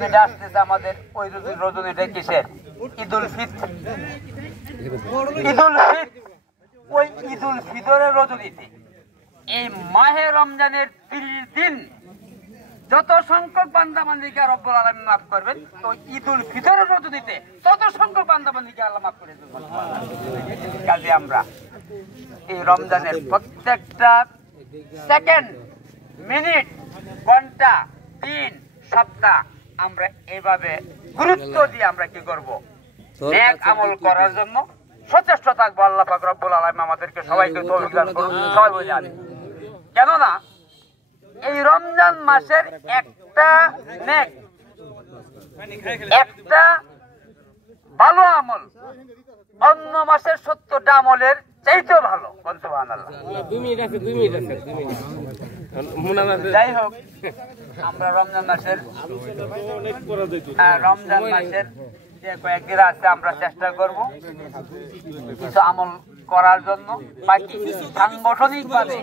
যেটা আসতেছে আমাদের ওই রজনীটা কিসের? ঈদুল ফিতর। ঈদুল ফিতর ওই ঈদুল ফিতরের রজনীতে এই মাহে রমজানের 30 দিন যত সংখ্যক বান্দাবান্দিকে রব্বুল আলামিন মাফ করবেন, তো ঈদুল ফিতরের রজনীতে তত সংখ্যক বান্দাবান্দিকে আল্লাহ মাফ করে দেবেন। কাজে আমরা এই রমজানের প্রত্যেকটা সেকেন্ড, মিনিট, ঘন্টা, দিন, সপ্তাহ আমরা এইভাবে গুরুত্ব দিয়ে আমরা কি করব? নেক আমল করার জন্য সচেষ্ট থাকবো। আল্লাহ পাক রব্বুল আলামিন আমাদেরকে সবাইকে তৌফিক দান করুন। সবাই বলে আমিন। কেননা এই রমজান মাসের একটা নেক, একটা ভালো আমল অন্য মাসের 70টা আমলের চাইতেও ভালো। সুবহানাল্লাহ। যাই হোক, আমরা রমজান মাসের যে কয়েকদিন আছে আমরা চেষ্টা করব কিছু আমল করার জন্য, বাকি সাংগঠনিক ভাবে